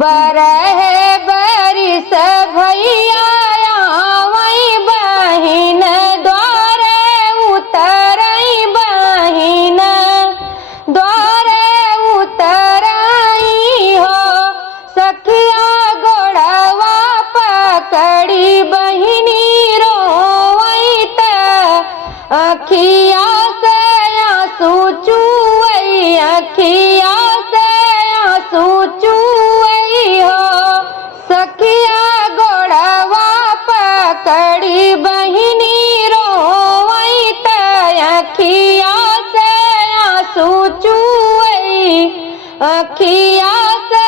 बरहे बरिस भैया आवई बहिन द्वारे उतरई बहिन द्वारे उतरई हो सखिया गोड़वा पकड़ी बहिनी रोवई त अखिया से आंसू चुवई अखिया से आंसू चुवई हो सखिया गोड़वा पकड़ी बहिनी रोवई त अखिया से आंसू चुवई अखिया से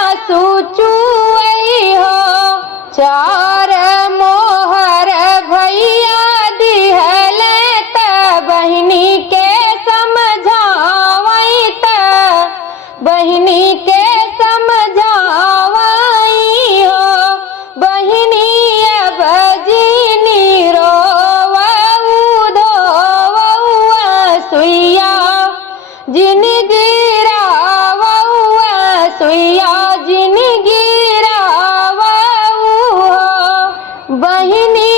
आंसू चुवई हो। चार मोहर भैया दिहले त बहिनी के समझावई त बहिनी के समझावई हो बहिनी अब जीनी रोवऊ धोवऊ सुइया जिन गिरावऊ सुइया जिन गिरावऊ हो बहिनी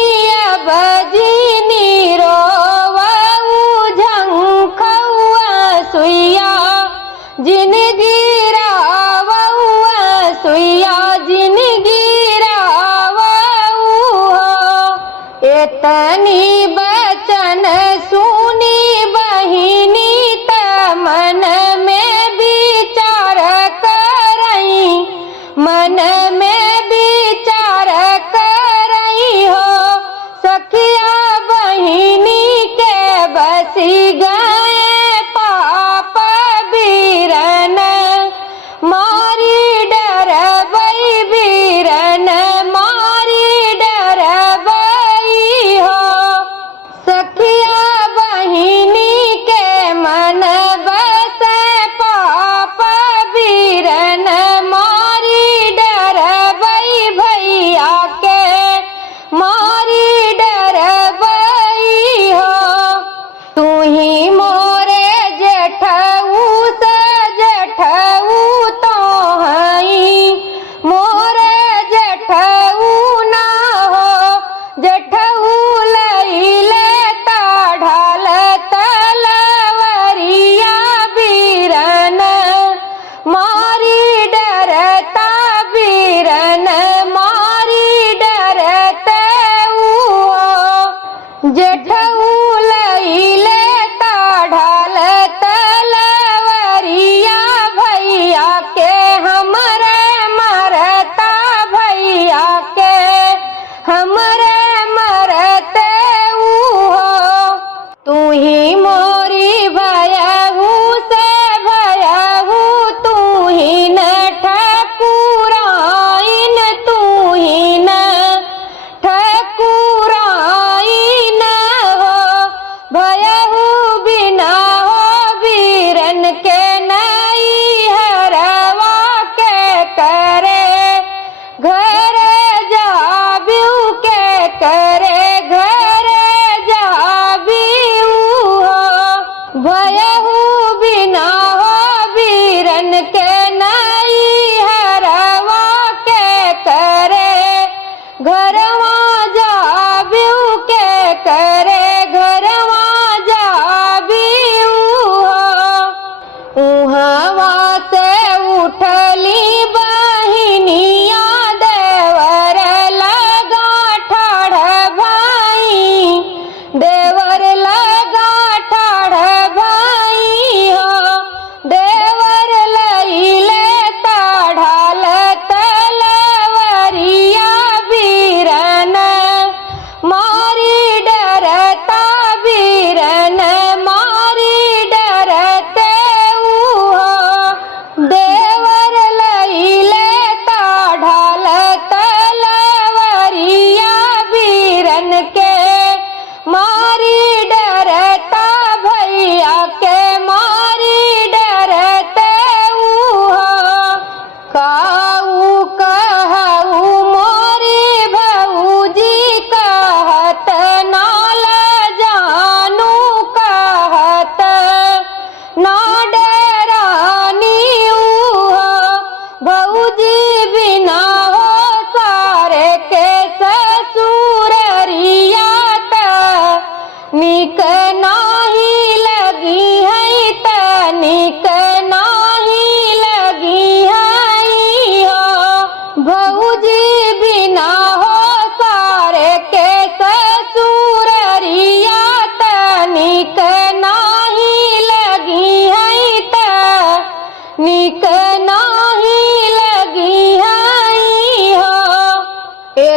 अब जीनी रोवऊ झंखऊ सुइया जिन गिरावऊ सुइया जिन गिरावऊ हो। एतनी बचन सुनी बहिनी त मन में विचार करई मन में विचार करई हो सखिया बहिनी के बसी गए पाप बीरन मारी डरबई बीरन मारी डरबई हो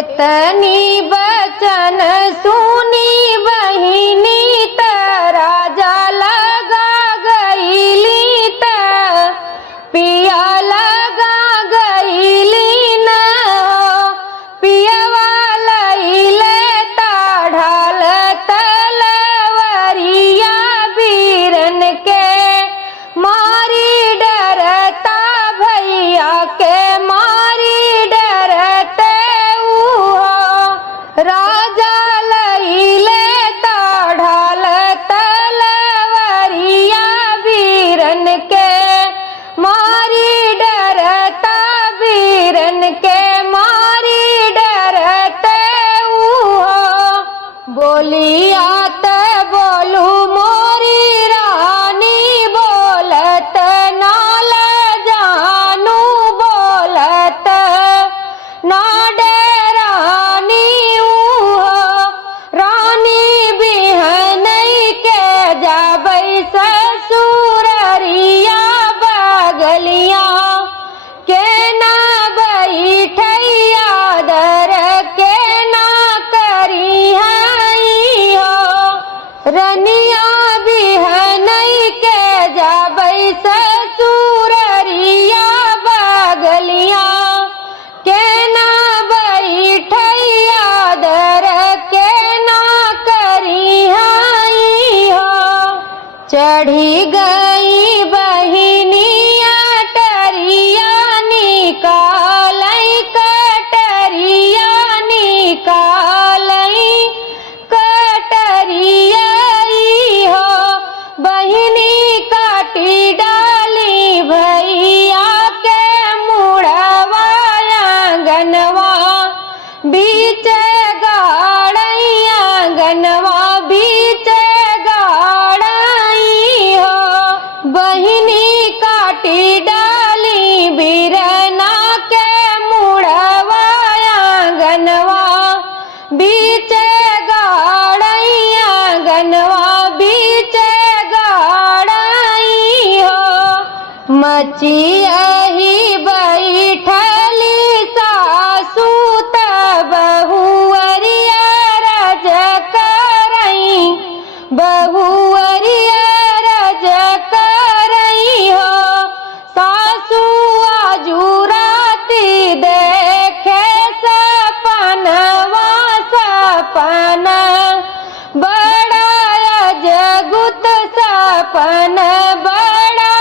एतनी बचन सुनी बहिनी त राजा लगा गईली त पिया लगा गईली न पियवा लईले ढाल तलवरिया बीरन के मारी डरता भैया के मारी डरते राजा लईले ढाल तलवरिया बीरन के मारी डरता बीरन के मारी डरते बोलिया त बोलू मोरी रानी बोलत नाल जानू बोलत ना डरानी रानी बिहन के जाबै ससुररिया बगलिया के ना बैठैया दर के ना करी रनिया बिहन के जाबै ससुररिया बगलिया के ना बैठैया दर के ना करी चढ़ी गई बहिनिया टरिया निकालई कटरिया निकालई कटरिया बहिनी काटी डाली भैया के मुड़वा आंगनवा बीच गाड़ई आंगनवा बीच गाड़ई बहिनी काटी डाली बीरना के मुड़वा आंगनवा बीच गाड़ई आंगनवा बीच मचियही बैठली सासू त बहुअरिया रज करई बहुअरिया रज करई सासू आजू राती देखे सपनवा सपन बड़ा जगुत सपन बड़ा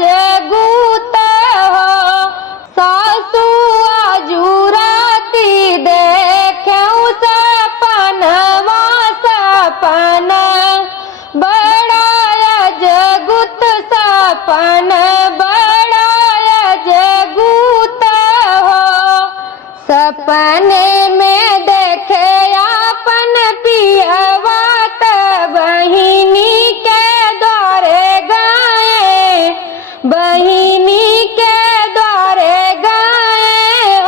जगुत सासू आजू राती देखूं सपनवा सपन बड़ा जगुत सपन बड़ा जगुत सपने में देखे अपन पियवा त बहिनी के द्वारे गए बहिनी के द्वारे गए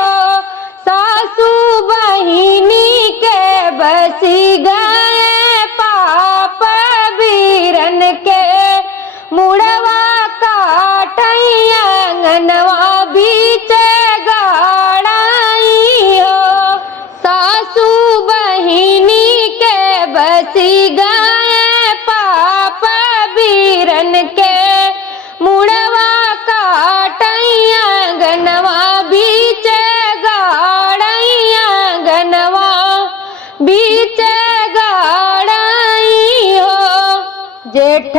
सासू बहिनी के बसी गए पाप बीरन के मुड़वा काटई आंगनवा बीच गाड़ई सासू बहिनी के बसी गए पाप बीरन के मुड़वा काटई आंगनवा बीच गाड़ई आंगनवा बीच गाड़ई जेठ